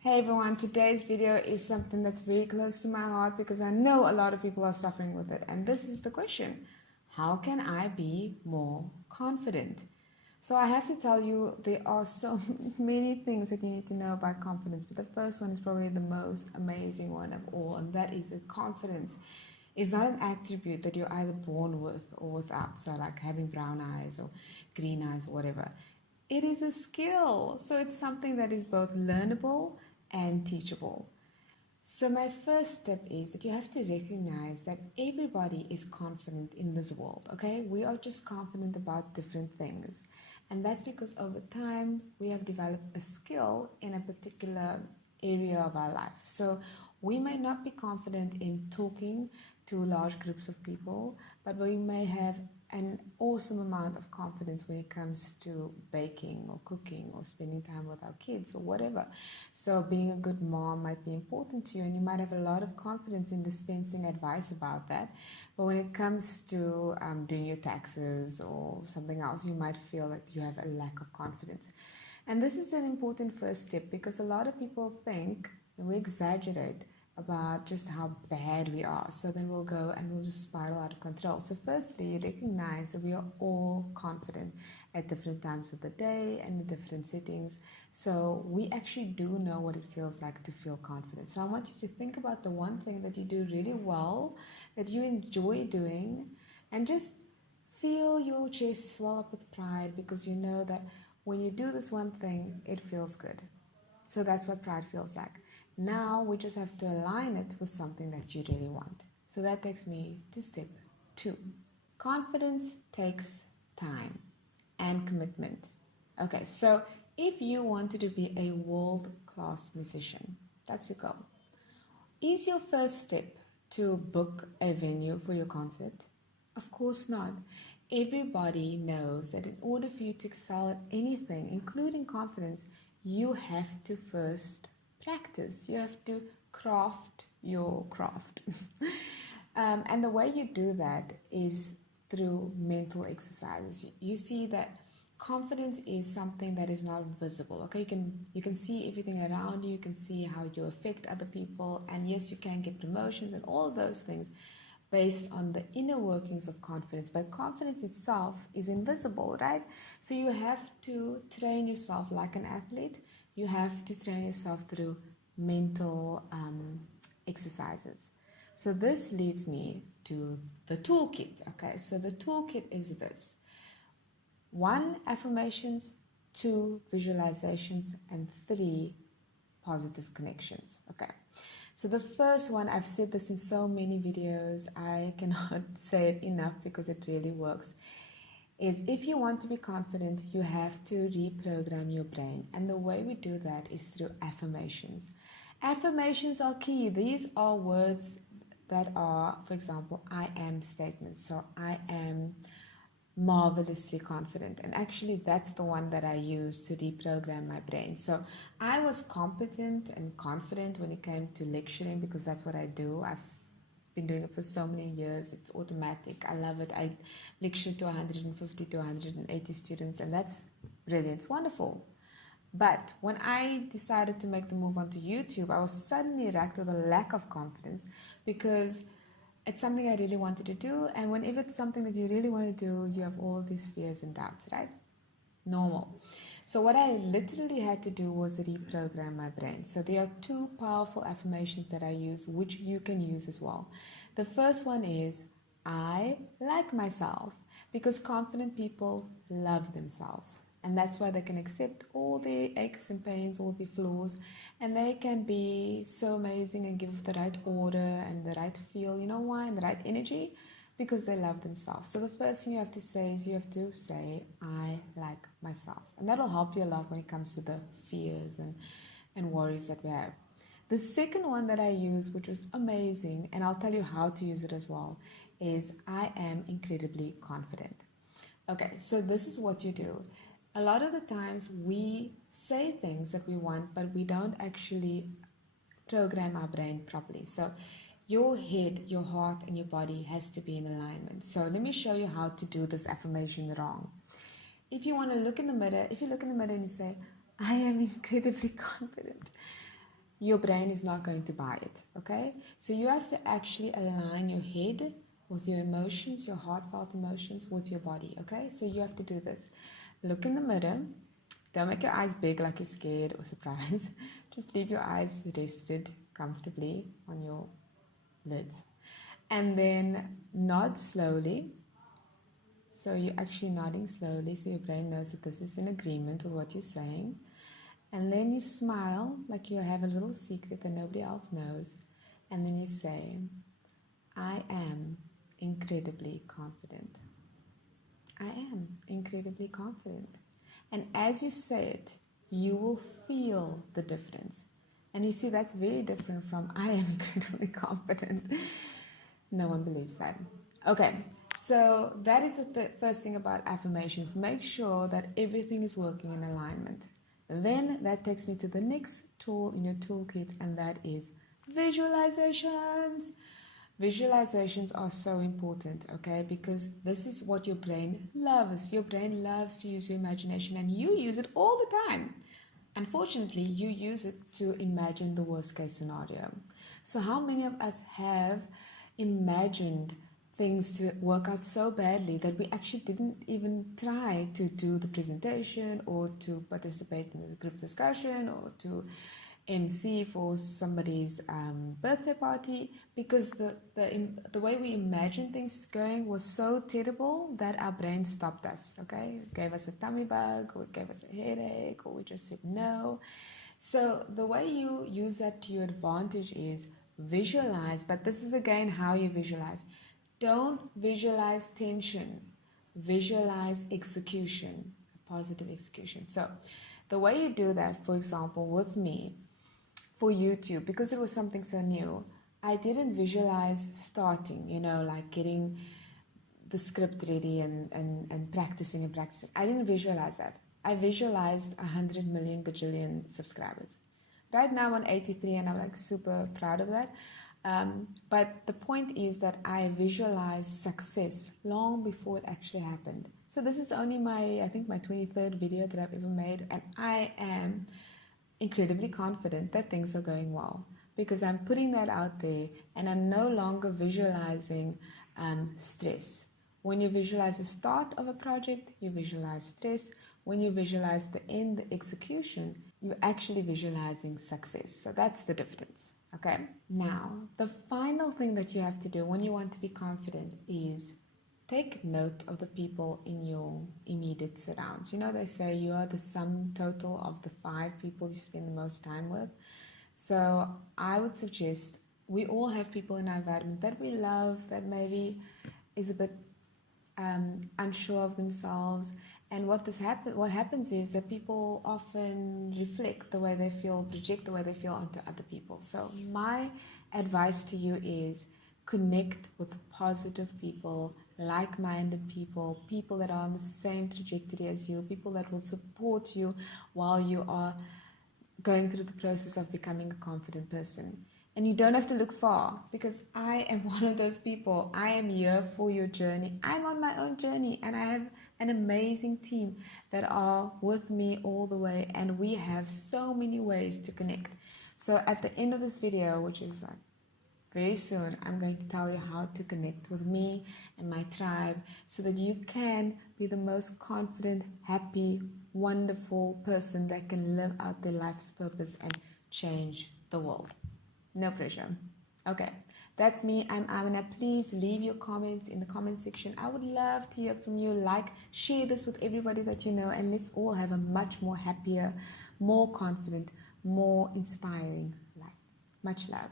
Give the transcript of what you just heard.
Hey everyone, today's video is something that's very close to my heart because I know a lot of people are suffering with it. And this is the question: how can I be more confident? So I have to tell you, there are so many things that you need to know about confidence. But the first one is probably the most amazing one of all, and that is that confidence is not an attribute that you're either born with or without. So like having brown eyes or green eyes or whatever. It is a skill. So it's something that is both learnable and teachable. So my first step is that you have to recognize that everybody is confident in this world, okay? We are just confident about different things. And that's because over time we have developed a skill in a particular area of our life. So we may not be confident in talking to large groups of people, but we may have an awesome amount of confidence when it comes to baking or cooking or spending time with our kids or whatever. So being a good mom might be important to you, and you might have a lot of confidence in dispensing advice about that. But when it comes to doing your taxes or something else, you might feel that you have a lack of confidence. And this is an important first step because a lot of people think, and we exaggerate about just how bad we are. So then we'll go and we'll just spiral out of control. So firstly, recognize that we are all confident at different times of the day and in different settings. So we actually do know what it feels like to feel confident. So I want you to think about the one thing that you do really well, that you enjoy doing, and just feel your chest swell up with pride because you know that when you do this one thing, it feels good. So that's what pride feels like. Now we just have to align it with something that you really want. So that takes me to step 2. Confidence takes time and commitment. Okay, so if you wanted to be a world-class musician, that's your goal. Is your first step to book a venue for your concert? Of course not. Everybody knows that in order for you to excel at anything, including confidence, you have to first practice. You have to craft your craft. And the way you do that is through mental exercises. You see that confidence is something that is not visible. Okay, you can see everything around you, you can see how you affect other people, and yes, you can get promotions and all those things based on the inner workings of confidence, but confidence itself is invisible, right? So you have to train yourself like an athlete. You have to train yourself through mental exercises. So this leads me to the toolkit. Okay, so the toolkit is this: 1, affirmations; 2, visualizations; and 3, positive connections. Okay, so the first one, I've said this in so many videos, I cannot say it enough because it really works, is if you want to be confident, you have to reprogram your brain. And the way we do that is through affirmations. Affirmations are key. These are words that are, for example, I am statements. So I am marvelously confident, and actually that's the one that I use to reprogram my brain. So I was competent and confident when it came to lecturing because that's what I do. I've been doing it for so many years. It's automatic. I love it. I lecture to 150 to 180 students, and that's brilliant. It's wonderful. But when I decided to make the move onto YouTube, I was suddenly racked with a lack of confidence because it's something I really wanted to do, and whenever it's something that you really want to do, you have all these fears and doubts, right? Normal. So what I literally had to do was reprogram my brain. So there are 2 powerful affirmations that I use, which you can use as well. The first one is, I like myself, because confident people love themselves. And that's why they can accept all their aches and pains, all their flaws, and they can be so amazing and give the right order and the right feel. You know why? And the right energy, because they love themselves. So the first thing you have to say is you have to say, I like myself. And that'll help you a lot when it comes to the fears and worries that we have. The second one that I use, which was amazing, and I'll tell you how to use it as well, is I am incredibly confident. Okay, so this is what you do. A lot of the times we say things that we want, but we don't actually program our brain properly. So your head, your heart, and your body has to be in alignment. So let me show you how to do this affirmation wrong. If you want to look in the mirror, if you look in the mirror and you say, I am incredibly confident, your brain is not going to buy it, okay? So you have to actually align your head with your emotions, your heartfelt emotions, with your body, okay? So you have to do this. Look in the mirror. Don't make your eyes big like you're scared or surprised. Just leave your eyes rested comfortably on your lids. And then nod slowly. So you're actually nodding slowly so your brain knows that this is in agreement with what you're saying. And then you smile like you have a little secret that nobody else knows. And then you say, I am incredibly confident. I am incredibly confident. And as you say it, you will feel the difference. And you see, that's very different from I am incredibly confident. No one believes that. Okay, so that is the first thing about affirmations. Make sure that everything is working in alignment. Then that takes me to the next tool in your toolkit, and that is visualizations. Visualizations are so important, okay, because this is what your brain loves. Your brain loves to use your imagination, and you use it all the time. Unfortunately, you use it to imagine the worst case scenario. So how many of us have imagined things to work out so badly that we actually didn't even try to do the presentation or to participate in a group discussion or to MC for somebody's birthday party, because the way we imagined things going was so terrible that our brain stopped us, okay? It gave us a tummy bug, or it gave us a headache, or we just said no. So the way you use that to your advantage is visualize, but this is again how you visualize. Don't visualize tension, visualize execution, positive execution. So the way you do that, for example, with me, for YouTube, because it was something so new, I didn't visualize starting, like getting the script ready and practicing and practicing. I didn't visualize that. I visualized 100 million gajillion subscribers. Right now I'm on 83 and I'm like super proud of that. But the point is that I visualized success long before it actually happened. So this is only I think my 23rd video that I've ever made, and I am incredibly confident that things are going well because I'm putting that out there and I'm no longer visualizing stress. When you visualize the start of a project, you visualize stress. When you visualize the end, the execution, you're actually visualizing success. So that's the difference. Okay. Now, the final thing that you have to do when you want to be confident is take note of the people in your immediate surrounds. They say you are the sum total of the 5 people you spend the most time with. So I would suggest we all have people in our environment that we love that maybe is a bit unsure of themselves. And what happens is that people often reflect the way they feel, project the way they feel onto other people. So my advice to you is connect with positive people, like-minded people, people that are on the same trajectory as you, people that will support you while you are going through the process of becoming a confident person. And you don't have to look far, because I am one of those people. I am here for your journey. I'm on my own journey, and I have an amazing team that are with me all the way, and we have so many ways to connect. So at the end of this video, which is like very soon, I'm going to tell you how to connect with me and my tribe so that you can be the most confident, happy, wonderful person that can live out their life's purpose and change the world. No pressure. Okay, that's me. I'm Amiena. Please leave your comments in the comment section. I would love to hear from you. Share this with everybody that you know, and let's all have a much more happier, more confident, more inspiring life. Much love.